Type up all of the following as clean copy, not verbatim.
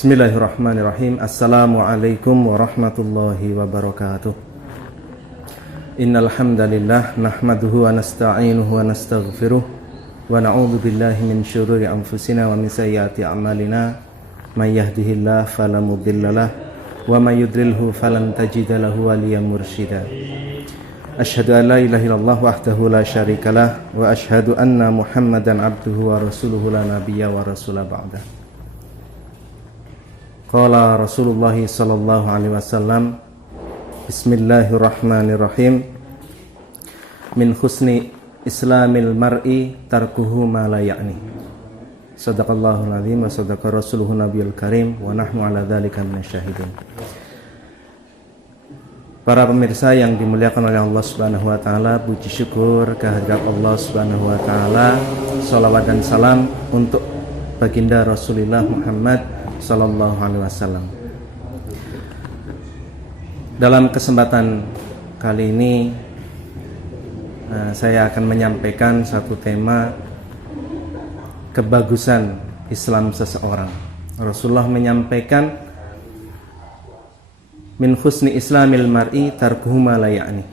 Bismillahirrahmanirrahim. Assalamualaikum warahmatullahi wabarakatuh. Innal hamdalillah nahmaduhu wa nasta'inuhu wa nastaghfiruh wa na'udzu billahi min syururi anfusina wa min sayyiati a'malina. May yahdihillahu fala mudhillalah wa may yudlilhu falan tajida lahu waliyyan mursyida. Asyhadu an la ilaha illallah wahdahu la syarikalah wa asyhadu anna Muhammadan abduhu wa rasuluhu la nabiyya wa rasula ba'dah. Qala Rasulullah sallallahu alaihi wasallam, Bismillahirrahmanirrahim. Min husni islamil mar'i tarkuhu ma la ya'ni. Shadaqallahul azim wa shadaqa rasuluhu nabiyul karim wa nahnu ala dzalika minasyahidin. Para pemirsa yang dimuliakan oleh Allah Subhanahu wa taala, puji syukur kehadirat Allah Subhanahu wa taala. Shalawat dan salam untuk baginda Rasulullah Muhammad sallallahu alaihi wasallam. Dalam kesempatan kali ini saya akan menyampaikan satu tema kebagusan Islam seseorang. Rasulullah menyampaikan min husni islamil mar'i tarkuhu ma la ya'ni,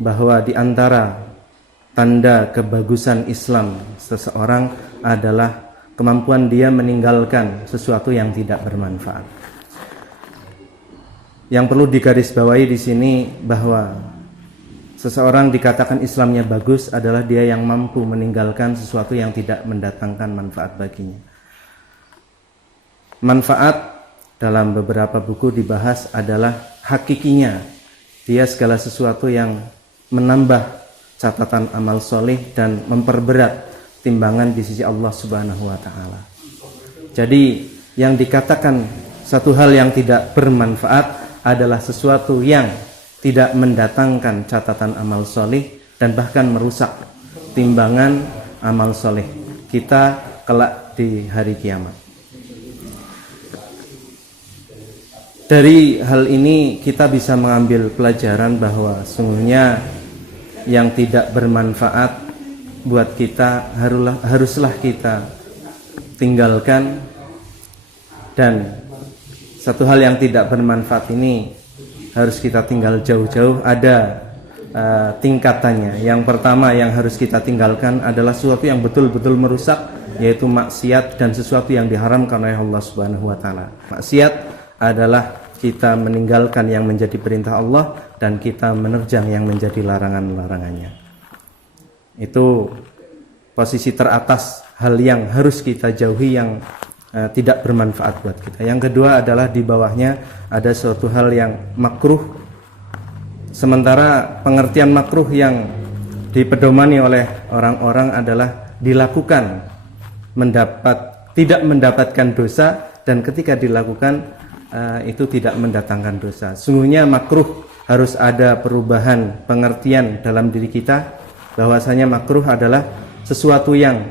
bahwa di antara tanda kebagusan Islam seseorang adalah kemampuan dia meninggalkan sesuatu yang tidak bermanfaat. Yang perlu digarisbawahi di sini bahwa seseorang dikatakan Islamnya bagus adalah dia yang mampu meninggalkan sesuatu yang tidak mendatangkan manfaat baginya. Manfaat dalam beberapa buku dibahas adalah hakikinya, dia segala sesuatu yang menambah catatan amal soleh dan memperberat timbangan di sisi Allah Subhanahu wa taala. Jadi yang dikatakan satu hal yang tidak bermanfaat adalah sesuatu yang tidak mendatangkan catatan amal soleh dan bahkan merusak timbangan amal soleh kita kelak di hari kiamat. Dari hal ini kita bisa mengambil pelajaran bahwa sungguhnya yang tidak bermanfaat buat kita haruslah kita tinggalkan, dan satu hal yang tidak bermanfaat ini harus kita tinggal jauh-jauh. Ada tingkatannya. Yang pertama yang harus kita tinggalkan adalah sesuatu yang betul-betul merusak, yaitu maksiat dan sesuatu yang diharamkan oleh Allah Subhanahu wa taala. Maksiat adalah kita meninggalkan yang menjadi perintah Allah dan kita menerjang yang menjadi larangan-larangannya. Itu posisi teratas hal yang harus kita jauhi, yang tidak bermanfaat buat kita. Yang kedua adalah di bawahnya ada suatu hal yang makruh. Sementara pengertian makruh yang dipedomani oleh orang-orang adalah dilakukan tidak mendapatkan dosa, dan ketika dilakukan itu tidak mendatangkan dosa. Sungguhnya makruh harus ada perubahan pengertian dalam diri kita, bahwasanya makruh adalah sesuatu yang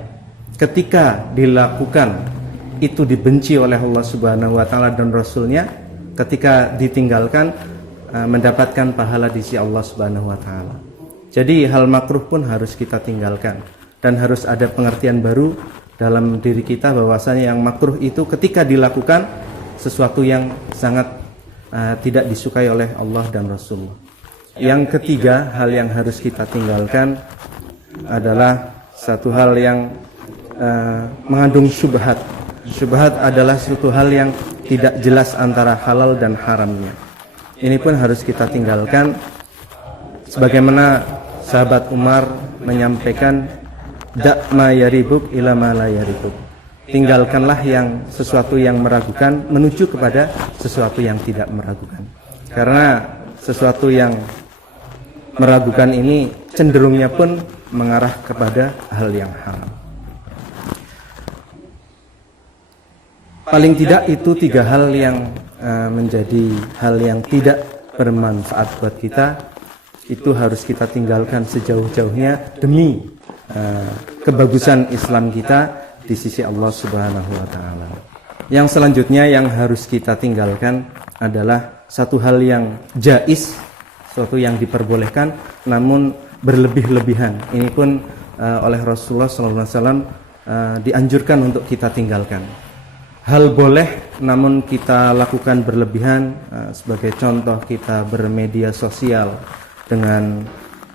ketika dilakukan itu dibenci oleh Allah Subhanahu wa taala dan Rasulnya, ketika ditinggalkan mendapatkan pahala di sisi Allah Subhanahu wa taala. Jadi hal makruh pun harus kita tinggalkan, dan harus ada pengertian baru dalam diri kita, bahwasanya yang makruh itu ketika dilakukan sesuatu yang sangat tidak disukai oleh Allah dan Rasulullah. Yang ketiga, hal yang harus kita tinggalkan adalah satu hal yang mengandung syubhat. Syubhat adalah suatu hal yang tidak jelas antara halal dan haramnya. Ini pun harus kita tinggalkan, sebagaimana sahabat Umar menyampaikan, da' ma yaribuk ila ma la yaribuk. Tinggalkanlah yang sesuatu yang meragukan menuju kepada sesuatu yang tidak meragukan. Karena sesuatu yang meragukan ini cenderungnya pun mengarah kepada hal yang haram. Paling tidak itu tiga hal yang menjadi hal yang tidak bermanfaat buat kita, itu harus kita tinggalkan sejauh-jauhnya demi kebagusan Islam kita di sisi Allah Subhanahu wa taala. Yang selanjutnya yang harus kita tinggalkan adalah satu hal yang jaiz, sesuatu yang diperbolehkan namun berlebih-lebihan. Ini pun oleh Rasulullah SAW dianjurkan untuk kita tinggalkan. hal boleh namun kita lakukan berlebihan. Sebagai contoh, kita bermedia sosial dengan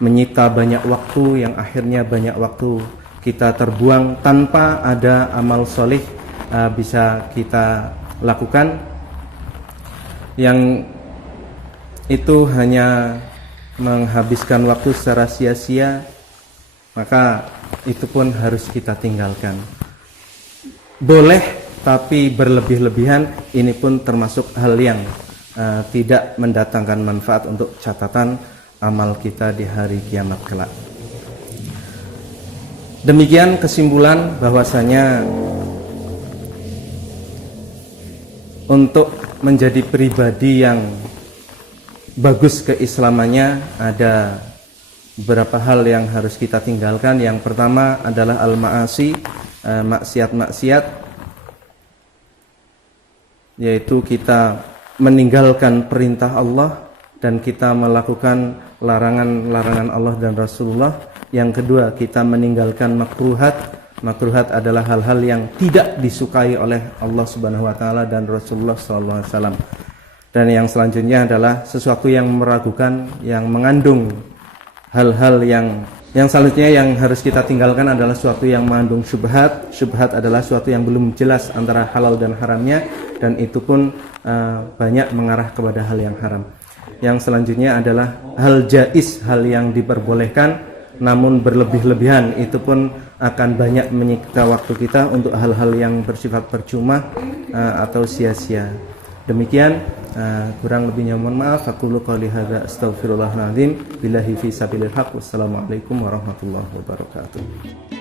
menyita banyak waktu yang akhirnya banyak waktu kita terbuang tanpa ada amal soleh bisa kita lakukan, yang itu hanya menghabiskan waktu secara sia-sia, maka itu pun harus kita tinggalkan. Boleh tapi berlebih-lebihan, ini pun termasuk hal yang tidak mendatangkan manfaat untuk catatan amal kita di hari kiamat kelak. Demikian kesimpulan bahwasanya untuk menjadi pribadi yang bagus keislamannya ada beberapa hal yang harus kita tinggalkan. Yang pertama adalah al-ma'asi, maksiat-maksiat, yaitu kita meninggalkan perintah Allah dan kita melakukan larangan-larangan Allah dan Rasulullah. Yang kedua, kita meninggalkan makruhat. Makruhat adalah hal-hal yang tidak disukai oleh Allah Subhanahu wa taala dan Rasulullah sallallahu alaihi wasallam. Dan yang selanjutnya adalah sesuatu yang meragukan, yang mengandung hal-hal yang selanjutnya yang harus kita tinggalkan adalah sesuatu yang mengandung syubhat. Syubhat adalah sesuatu yang belum jelas antara halal dan haramnya, dan itu pun banyak mengarah kepada hal yang haram. Yang selanjutnya adalah hal jaiz, hal yang diperbolehkan namun berlebih-lebihan, itu pun akan banyak menyita waktu kita untuk hal-hal yang bersifat percuma atau sia-sia. Demikian, kurang lebihnya mohon maaf. Aqulu qouli hadza astaghfirullahaladzim billahi fi sabilil haq. Wassalamualaikum warahmatullahi wabarakatuh.